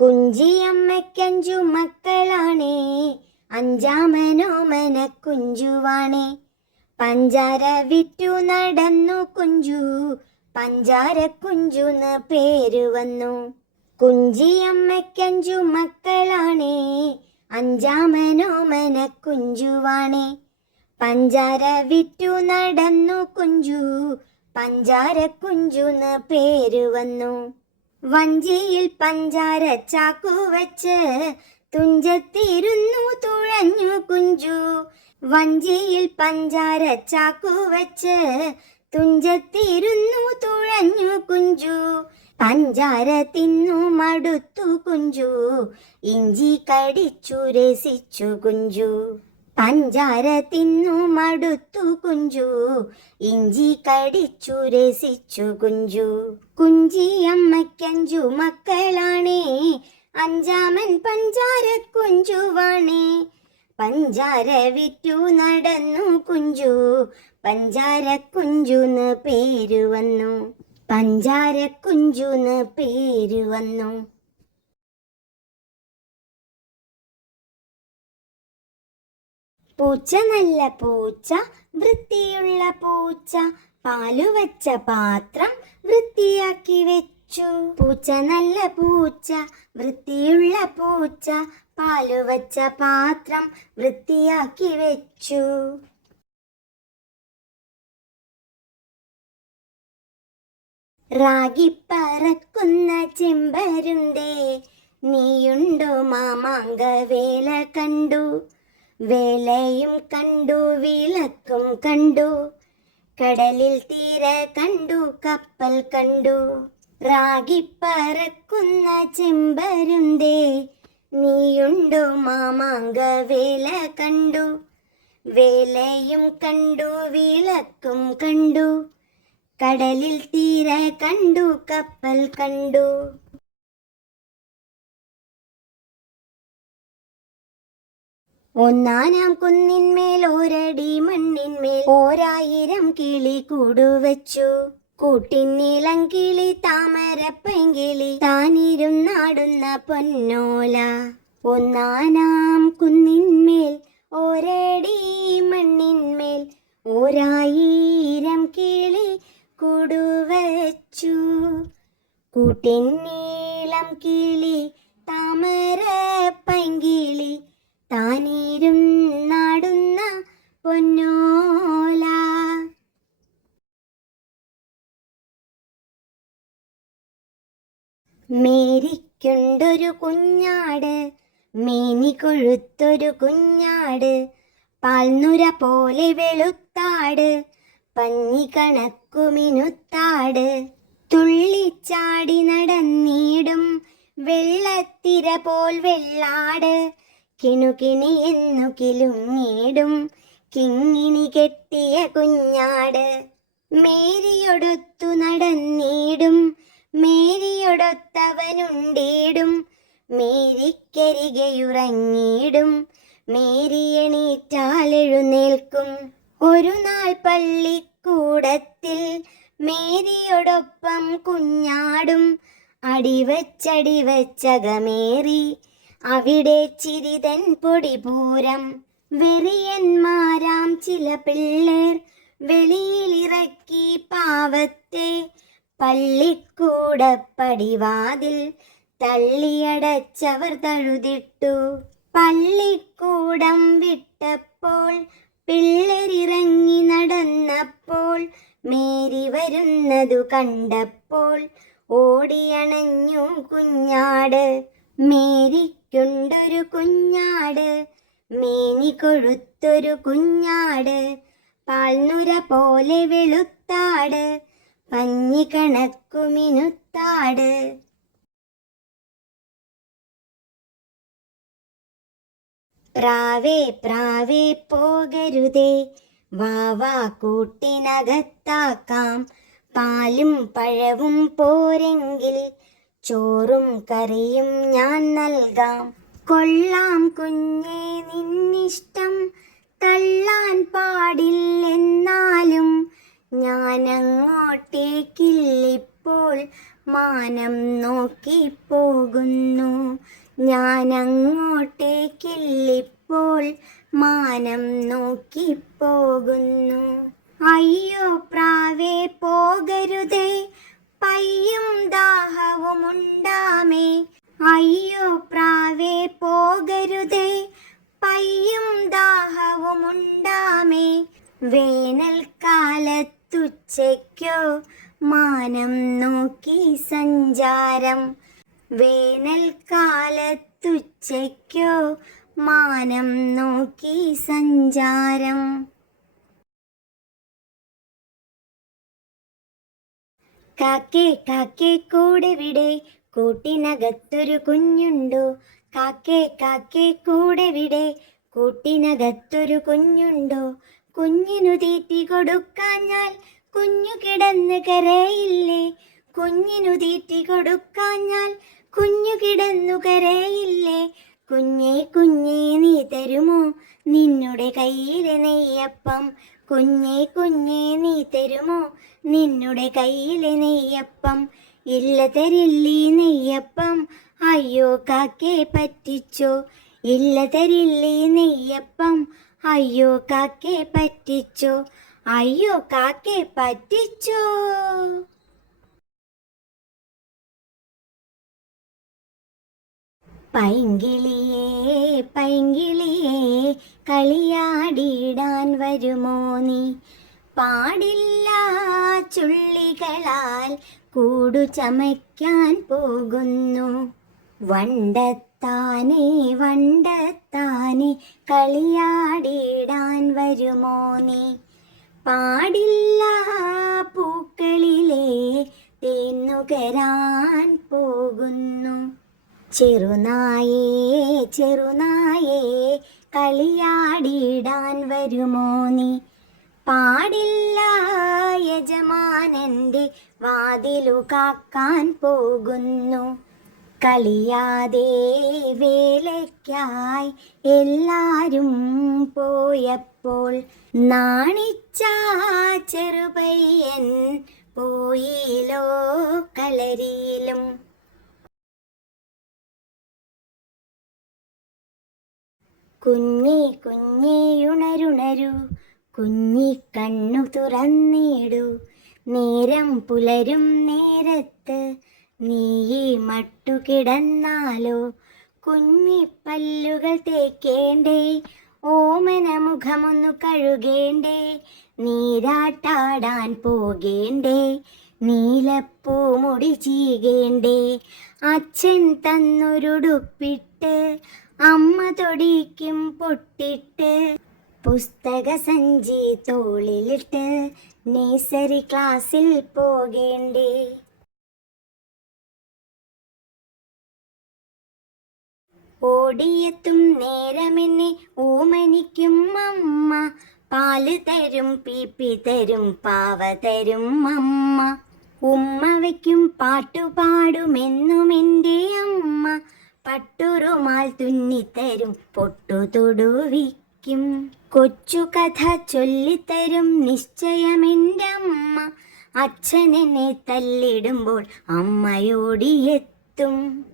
കുഞ്ചിയമ്മയ്ക്കഞ്ചു മക്കളാണേ അഞ്ചാമനോമന കുഞ്ചുവാണേ. പഞ്ചാര വിറ്റു നടന്നു കുഞ്ചു പഞ്ചാര കുഞ്ചുന്ന് പേര് വന്നു. കുഞ്ചിയമ്മയ്ക്കഞ്ചു മക്കളാണേ അഞ്ചാമനോമന കുഞ്ചുവാണേ. പഞ്ചാര വിറ്റു നടന്നു കുഞ്ചു പഞ്ചാര കുഞ്ചുന്ന് പേര് വന്നു. വഞ്ചിയിൽ പഞ്ചാര ചാക്കു വച്ച് തുഞ്ചത്തിരുന്നു തുഴഞ്ഞു കുഞ്ചു. വഞ്ചിയിൽ പഞ്ചാര ചാക്കു വച്ച് തുഞ്ചത്തിരുന്നു തുഴഞ്ഞു കുഞ്ചു. പഞ്ചാര തിന്നു മടുത്തു കുഞ്ചു. ഇഞ്ചി കടിച്ചു രസിച്ചു കുഞ്ചു. പഞ്ചാര തിന്നു മടുത്തു കുഞ്ചു. ഇഞ്ചി കടിച്ചു രസിച്ചു കുഞ്ചു. കുഞ്ചി അമ്മയ്ക്കഞ്ചു മക്കളാണേ. അഞ്ചാമൻ പഞ്ചാര കുഞ്ചുവാണേ. പഞ്ചാര വിറ്റു നടന്നു കുഞ്ചു. പഞ്ചാര കുഞ്ചുന്ന് പേര് വന്നു. പഞ്ചാര കുഞ്ചുന്ന് പേര് വന്നു. പൂച്ച നല്ല പൂച്ച വൃത്തിയുള്ള പൂച്ച. പാലു വച്ച പാത്രം വൃത്തിയാക്കി വെച്ചു. പൂച്ച നല്ല പൂച്ച വൃത്തിയുള്ള പൂച്ച. പാലു വച്ച പാത്രം വൃത്തിയാക്കി വെച്ചു. റാഗി പറക്കുന്ന ചെമ്പരുന്തേ നീയുണ്ടോ മാമാങ്കവേല കണ്ടു? വേലയും കണ്ടു വിളക്കും കണ്ടു. കടലിൽ തീര കണ്ടു കപ്പൽ കണ്ടു. റാഗി പറക്കുന്ന ചെമ്പരുന്തേ നീയുണ്ടോ മാമാങ്ക വേല കണ്ടു. വേലയും കണ്ടു വിളക്കും കണ്ടു. കടലിൽ തീര കണ്ടു കപ്പൽ കണ്ടു. ഒന്നാനാം കുന്നിന്മേൽ ഒരടി മണ്ണിന്മേൽ ഓരായിരം കിളി കൂടുവച്ചു. കൂട്ടിന്നിളം കിളി താമരപ്പെങ്കിളി താനിരുന്നാടുന്ന പൊന്നോല. ഒന്നാനാം കുന്നിന്മേൽ ഒരടി മണ്ണിന്മേൽ ഓരായിരം കിളി കൂടുവച്ചു. കൂട്ടിന്നീളം കിളി താമര പൈങ്കിളി താനീരും നാടുന്ന പൊന്നോല. മേരിക്കുണ്ടൊരു കുഞ്ഞാട് മേനി കൊഴുത്തൊരു കുഞ്ഞാട് പാൽനുര പോലെ വെളുത്താട് പഞ്ഞി കണക്കുമിനുത്താട് തുള്ളിച്ചാടി നടന്നീടും വെള്ളത്തിര പോൽ വെള്ളാട് കിണുകിണി എന്നു കിലുങ്ങിടും. കിങ്ങിണി കെട്ടിയ കുഞ്ഞാട് മേരിയൊടൊത്തു നടന്നിടും. മേരിയൊടൊത്തവനുണ്ടീടും. മേരിക്കരികയുറങ്ങിയിടും. മേരിയണീറ്റാലെഴുന്നേൽക്കും. ഒരു നാൾ പള്ളിക്കൂടത്തിൽ മേരിയോടൊപ്പം കുഞ്ഞാടും. അടിവച്ചടിവച്ചകമേറി അവിടെ ചിരിതൻ പൊടിപൂരം വെറിയന്മാരാം ചില പിള്ളേർ വെളിയിലിറക്കി പാവത്തെ പള്ളിക്കൂടപ്പടിവാതിൽ തള്ളിയടച്ചവർ തഴുതിട്ടു. പള്ളിക്കൂടം വിട്ടപ്പോൾ പിള്ളേരിറങ്ങി നടന്നപ്പോൾ മേരി വരുന്നതു കണ്ടപ്പോൾ ഓടിയണഞ്ഞു കുഞ്ഞാട്. മേരിക്കുണ്ടൊരു കുഞ്ഞാട് മേനി കൊഴുത്തൊരു കുഞ്ഞാട് പാൽനുര പോലെ വെളുത്താട് പഞ്ഞി കണക്കുമിനുത്താട് പ്രാവേ പ്രാവേ പോകരുതേ വാവാ കൂട്ടിനകത്താക്കാം. പാലും പഴവും പോരെങ്കിൽ ചോറും കറിയും ഞാൻ നൽകാം. കൊള്ളാം കുഞ്ഞേ നിന്നിഷ്ടം. തള്ളാൻ പാടില്ലെന്നാലും ഞാൻ അങ്ങോട്ടേക്കില്ലിപ്പോൾ മാനം നോക്കി പോകുന്നു ഞാൻ അങ്ങോട്ടേക്കില്ലിപ്പോൾ മാനം നോക്കി പോകുന്നു അയ്യോ പ്രാവേ പോകരുതേ. പയ്യും ദാഹവുമുണ്ടാമേ. അയ്യോ പ്രാവേ പോകരുതേ. പയ്യും ദാഹവുമുണ്ടാമേ. വേനൽക്കാലത്തുച്ചയ്ക്കോ മാനം നോക്കി സഞ്ചാരം. വേനൽക്കാലത്തുച്ചയ്ക്കോ മാനം നോക്കി സഞ്ചാരം. കാക്കേ കാക്കേ കൂടെ വിടെ. കൂട്ടിനകത്തൊരു കുഞ്ഞുണ്ടോ? കാക്കേ കാക്കേ കൂടെ വിടെ. കൂട്ടിനകത്തൊരു കുഞ്ഞുണ്ടോ? കുഞ്ഞിനു തീറ്റി കൊടുക്കാഞ്ഞാൽ കുഞ്ഞു കിടന്ന് കരയില്ലേ? കുഞ്ഞിനു തീറ്റി കൊടുക്കാഞ്ഞാൽ കുഞ്ഞു കിടന്നു കരയില്ലേ? കുഞ്ഞേ കുഞ്ഞേ നീ തരുമോ? നിന്നുടെ കയ്യിലെ നെയ്യപ്പം കുഞ്ഞേ കുഞ്ഞേ നീ തരുമോ? നിന്നുടെ കയ്യിലെ നെയ്യപ്പം ഇല്ല തരില്ലീ നെയ്യപ്പം. അയ്യോ കാക്കേ പറ്റിച്ചോ? ഇല്ല തരില്ലീ നെയ്യപ്പം. അയ്യോ കാക്കേ പറ്റിച്ചോ? അയ്യോ കാക്കേ പറ്റിച്ചോ? പൈങ്കിളിയേ പൈങ്കിളിയേ കളിയാടിയിടാൻ വരുമോ നീ? പാടില്ല ചുള്ളികളാൽ കൂടു ചമയ്ക്കാൻ പോകുന്നു. വണ്ടത്താനെ വണ്ടത്താനെ കളിയാടിയിടാൻ വരുമോ നീ? പാടില്ല പൂക്കളിലെ തേന്നുകരാൻ പോകുന്നു. ചെറുനായേ ചെറുനായേ കളിയാടിയിടാൻ വരുമോ നീ? പാടില്ല യജമാനന്റെ വാതിലു കാക്കാൻ പോകുന്നു. കളിയാതെ വേലയ്ക്കായി എല്ലാരും പോയപ്പോൾ നാണിച്ച ചെറുപയ്യൻ പോയിലോ കളരിയിലും. കുഞ്ഞേ കുഞ്ഞിയുണരുണരു കുഞ്ഞി കണ്ണു തുറന്നിടൂ. നേരം പുലരും നേരത്ത് നീ മട്ടു കിടന്നാലോ. കുഞ്ഞി പല്ലുകൾ തേക്കേണ്ടേ ഓമന മുഖമൊന്നു കഴുകേണ്ടേ. നീരാട്ടാടാൻ പോകേണ്ടേ നീലപ്പൂ മുടി ചീകേണ്ടേ. അച്ഛൻ തന്നൊരുടുപ്പിട്ട് അമ്മ തൊടിക്കും പൊട്ടിട്ട് പുസ്തക സഞ്ചി തോളിലിട്ട് നേസറി ക്ലാസ്സിൽ പോകേണ്ടേ. ഓടിയെത്തും നേരമെന്നെ ഓമനിക്കും അമ്മ. പാൽ തരും പീപ്പി തരും പാവ തരും അമ്മ. ഉമ്മ വയ്ക്കും പാട്ടുപാടുമെന്നും എന്റെ അമ്മ. പട്ടുറുമാൽ തുന്നിത്തരും പൊട്ടു തൊടുവിക്കും. കൊച്ചു കഥ ചൊല്ലിത്തരും നിശ്ചയമെന്റെ അമ്മ അച്ഛനെന്നെ തല്ലിടുമ്പോൾ അമ്മയോടിയെത്തും.